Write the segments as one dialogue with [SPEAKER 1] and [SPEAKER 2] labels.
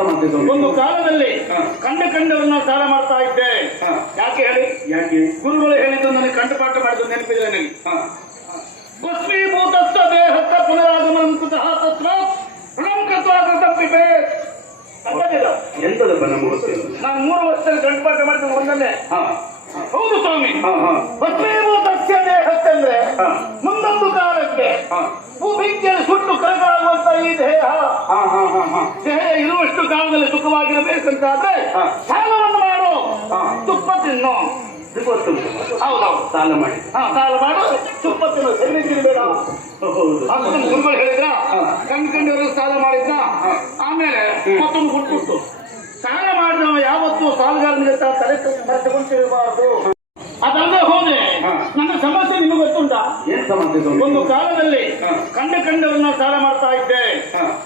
[SPEAKER 1] ಒಂದು ಕಾಲದಲ್ಲಿ. ಕಂಡ ಕಂಡವನ್ನ ಸಾಲ ಮಾಡ್ತಾ ಇದ್ದೆ. ಯಾಕೆ ಹೇಳಿ?
[SPEAKER 2] ಯಾಕೆ?
[SPEAKER 1] ಗುರುಗಳು ಹೇಳಿದ್ದು ನನಗೆ ಕಂಠಪಾಠ ಮಾಡಿದ್ದು ನೆನಪಿದೆ ನನಗೆ.
[SPEAKER 2] ಹಾ.
[SPEAKER 1] ಭಸ್ಮೀಭೂತಸ್ಥ ದೇಹಸ್ಥ ಪುನರಾಗಮನ ಕುತಃ ತತ್ರ ಋಣಂ ಕೃತ್ವಾ ಕೃತಪ್ಪಿಪೆ ಅರ್ಥಾಗಿಲ್ಲ?
[SPEAKER 2] ಎಂತದಪ್ಪ ನಮ್ಮ
[SPEAKER 1] ನಾನು ಮೂರು ವರ್ಷದಲ್ಲಿ ಕಂಠಪಾಠ ಮಾಡಿದ್ದು ಒಂದನ್ನೇ. ಹೌದು ಸ್ವಾಮಿ. ಭಸ್ಮೀಭೂತಸ್ಯ ದೇಹಸ್ಥಂದ್ರೆ
[SPEAKER 2] ಹಾ.
[SPEAKER 1] ಮುಂದೊಂದು ಕಾಲಕ್ಕೆ
[SPEAKER 2] ಹಾ.
[SPEAKER 1] ಭೂಮಿಜ್ಜಲ್ಲಿ ಸುಟ್ಟು ಕರಕಲಾಗುವಂತ ಈ ದೇಹ ಕಾಲದಲ್ಲಿ ಸುಖವಾಗಿರಬೇಕಂತಾದ್ರೆ. ಸಾಲವನ್ನು ಮಾಡು. ತುಪ್ಪ ತಿನ್ನು.
[SPEAKER 2] ಇದು ಗೊತ್ತುಂಟು
[SPEAKER 1] ಹೌದೌದು.
[SPEAKER 2] ಸಾಲ ಮಾಡಿ.
[SPEAKER 1] ಹಾ ಸಾಲ ಮಾಡು. ತುಪ್ಪ ತಿನ್ನು. ಸರಿ ತಿನ್ಬೇಡ ಅದನ್ನ ಗುರುಗಳು ಹೇಳಿದ್ರ. ಕಣ್ ಸಾಲ ಮಾಡಿದ್ದ ಆಮೇಲೆ ಮತ್ತೊಂದು ಹುಟ್ಟುಬಿಟ್ಟು ಸಾಲ ಮಾಡಿದವ ಯಾವತ್ತೂ ಸಾಲಗಾರನಿಗೆ ತಲೆ ಮರೆತುಕೊಂಡಿರಬಾರದು ಅದಲ್ಲದೆ ಹೋದ್ರೆ ನನ್ನ ಸಮಸ್ಯೆ ನಿಮಗೆ ಗೊತ್ತುಂಟ?
[SPEAKER 2] ಏನ್ ಸಮಸ್ಯೆ
[SPEAKER 1] ಒಂದು ಕಾಲದಲ್ಲಿ. ಕಂಡ ಕಂಡವನ್ನ ಸಾಲ ಮಾಡ್ತಾ ಇದ್ದೆ.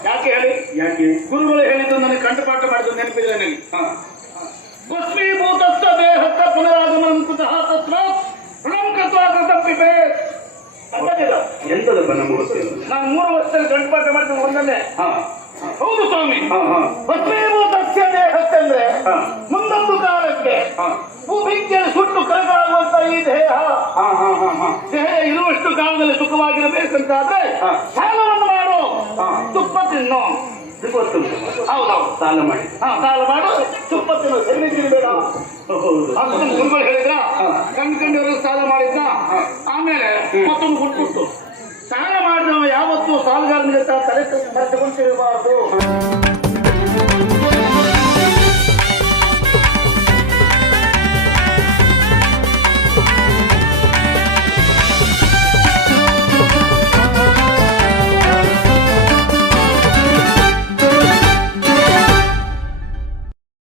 [SPEAKER 1] ಯಾಕೆ ಹೇಳಿ?
[SPEAKER 2] ಯಾಕೆ?
[SPEAKER 1] ಗುರುಗಳು ಹೇಳಿದ್ದು ನನಗೆ ಕಂಠಪಾಠ ಮಾಡಿದ್ದು ನೆನಪಿದೆ ನನಗೆ. ಭಸ್ಮೀಭೂತಸ್ಥ ದೇಹಸ್ಥ ಪುನರಾಗಮನ ಕುತಃ ತತ್ವ ಋಣಂ ಕೃತ್ವಾ ಕೃತಪ್ಪಿಪೆ ಅರ್ಥಾಗಿಲ್ಲ?
[SPEAKER 2] ಎಂತದಪ್ಪ ನಮ್ಮ ಗೊತ್ತಿಲ್ಲ
[SPEAKER 1] ನಾನು ಮೂರು ವರ್ಷದಲ್ಲಿ ಕಂಠಪಾಠ ಮಾಡಿದ್ದು ಒಂದನ್ನೇ
[SPEAKER 2] ಹಾ.
[SPEAKER 1] ಹೌದು ಸ್ವಾಮಿ. ಭಸ್ಮೀಭೂತಸ್ಯ ದೇಹಸ್ಥಂದ್ರೆ
[SPEAKER 2] ಹಾ.
[SPEAKER 1] ಮುಂದೊಂದು ಕಾಲಕ್ಕೆ
[SPEAKER 2] ಹಾ.
[SPEAKER 1] ಭೂಮಿಜ್ಜಲ್ಲಿ ಸುಟ್ಟು ಕರಗಾಗುವಂತ ಈ ದೇಹ. ದೇಹ ಇರುವಷ್ಟು ಕಾಲದಲ್ಲಿ ಸುಖವಾಗಿರಬೇಕಂತಾದ್ರೆ
[SPEAKER 2] ಗೊತ್ತುಂಟು
[SPEAKER 1] ಹೌದೌದು
[SPEAKER 2] ಸಾಲ ಮಾಡಿ.
[SPEAKER 1] ಹಾ. ಸಾಲ ಮಾಡು ತುಪ್ಪ ತಿನ್ನು ಸೆನ್ನೆ ತಿನ್ಬೇಡ
[SPEAKER 2] ಹೌದು.
[SPEAKER 1] ಅದನ್ನ ಗುರುಗಳು ಹೇಳಿದ್ರ. ಕಣ್ ಸಾಲ
[SPEAKER 2] ಮಾಡಿದ್ನ.
[SPEAKER 1] ಆಮೇಲೆ ಮತ್ತೊಂದು ಹುಟ್ಟುಟ್ಟು ಸಾಲ ಮಾಡಿದವ ಯಾವತ್ತೂ ಸಾಲಗಾರನಿಗೆ ತಲೆ ಮರೆತುಕೊಂಡಿರಬಾರದು